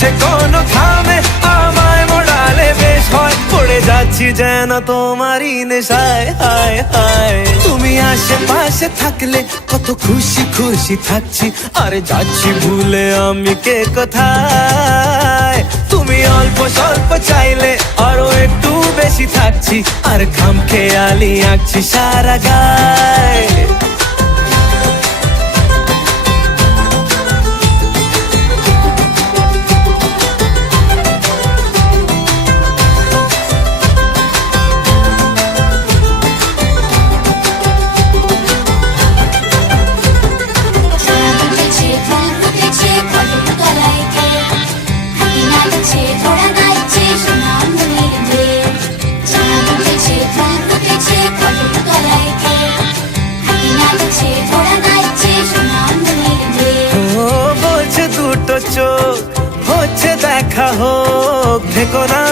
যে কোনো খামে আমায় মোড়ালে বেশ হয় পড়ে যাচ্ছি যেন তোমারই নেশায়, হায় হায়। তুমি আশেপাশে থাকলে কত খুশি খুশি থাকছি। আরে যাচ্ছি ভুলে আমি কে কোথায়? তুমি অল্প স্বল্প চাইলে আরও একটু বেশি থাকছি। আর খাম খেয়ালি আঁকছি সারা গায়। চোখ হচ্ছে দেখা হোক থেকো না